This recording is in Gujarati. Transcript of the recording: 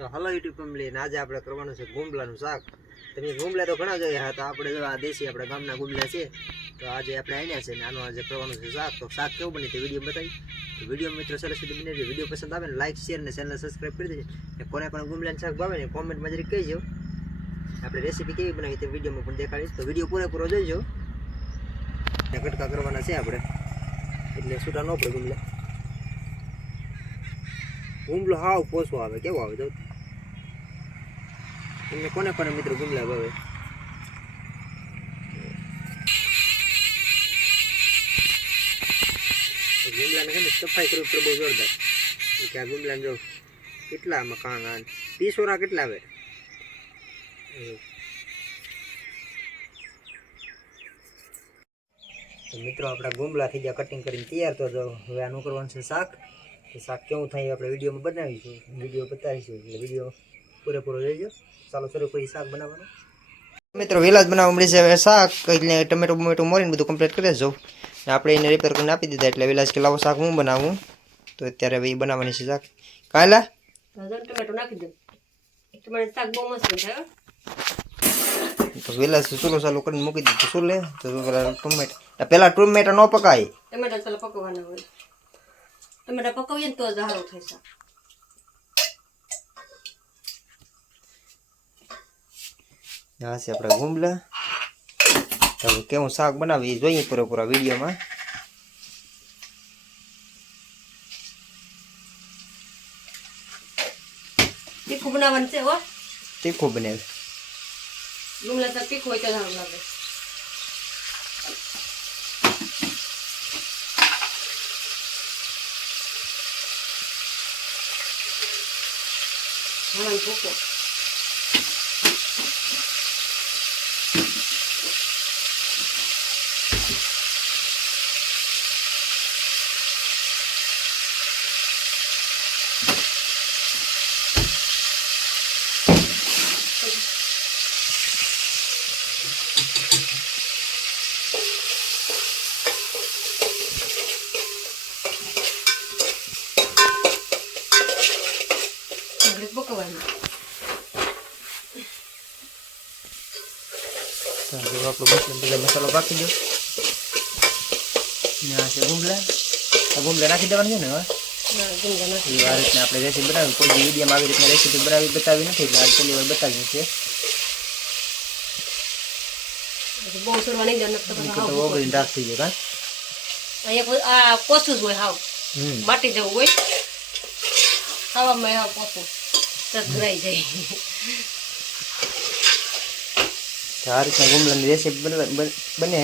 તો હલો યુટ્યુબ ફેમિલી, આજે આપણે કરવાનું છે ગુંબલાનું શાક. તમે ગુંબલા તો ઘણા જોયા હતા, આપણે જો આ દેશી આપણા ગામના ગુંબલા છે. તો આજે આપણે આવ્યા છે ને આનું આજે કરવાનું છે શાક. તો શાક કેવું બને તે વિડીયો બતાવી. તો વિડીયો મિત્રો સરસ સુધી બની વિડીયો પસંદ આવે ને લાઈક શેર ને ચેનલ સબસ્ક્રાઈબ કરી દેજો. ને કોને પણ ગુંબલાનું શાક ભાવે ને કોમેન્ટમાં જરી કહીજો. આપણે રેસીપી કેવી બનાવી તે વિડીયોમાં પણ દેખાડીશ. તો વિડીયો પૂરેપૂરો જોઈજો. કટકા કરવાના છે આપણે, એટલે છૂટા ન પડે ગુંબલા. ગુંબલો હાવ પોસો આવે, કેવો આવે જો તમને કોને કોને મિત્રો ગુંબલા ભાવે. ગુંબલાને છે ને સફાઈ કરવી પડે બહુ જોરદાર. કે આ ગુંબલાને જો કેટલા આમાં કાંગા પીસોરા કેટલા આવે. તો મિત્રો આપણા ગુંબલા થઈ ગયા કટિંગ કરીને તૈયાર. તો હવે આનું કરવાનું છે શાક. શાક કેવું થાય આપણે વિડીયોમાં બનાવીશું, વિડીયો બતાવીશું, એટલે વિડીયો પૂરેપૂરો જોઈજો. ચાલો શરૂ કરી શાક બનાવવાનું. મિત્રો વહેલા જ બનાવવા મળી છે હવે શાક, એટલે ટમેટો બમેટો મોરીને બધું કમ્પ્લીટ કરી દઉં. આપણે એને રિપેર કરીને આપી દીધા, એટલે વહેલા જ કે લાવો શાક હું બનાવું. તો અત્યારે હવે એ બનાવવાની છે શાક. કાલા ટમેટો નાખી દઉં, ટમેટો શાક બહુ મસ્ત થાય. તો વહેલા ચૂલો ચાલુ કરીને મૂકી દીધું ચૂલે. તો પેલા ટમેટા ન પકાય, ટમેટા ચાલો પકવવાના હોય. ટમેટા પકવીએ ને તો જ સારું થાય શાક. આ છે આપણા ગુંબલા. હવે કેવું શાક બનાવી જોઈએ પૂરેપૂરા વિડીયોમાં. તીખું બનાવવાનું છે હો. તીખું બનાવે ગુંબલા શાક તીખું હોય તો સારું લાગે. ભૂકો પકવવાનું. આપણો મસાલો પાકી દો. આ છે ગુંબલા. આ ગુંબલા નાખી દેવાની છે ને હવે. આ રીતના આપણે રેસીપી બનાવી, કોઈ વિડીયોમાં આવી રીતના રેસીપી બનાવી બતાવી નથી, એટલે આ પહેલી વાર બતાવી છે. બહુ સડવાની તો ઓગળી રાખ થઈ જાય. આ પોસું જ હોય, હાવ બાટી જવું હોય ખાવામાં, હાવ પોસું સગરાઈ જાય. આ રીતના ગુંબલાની રેસીપી બને.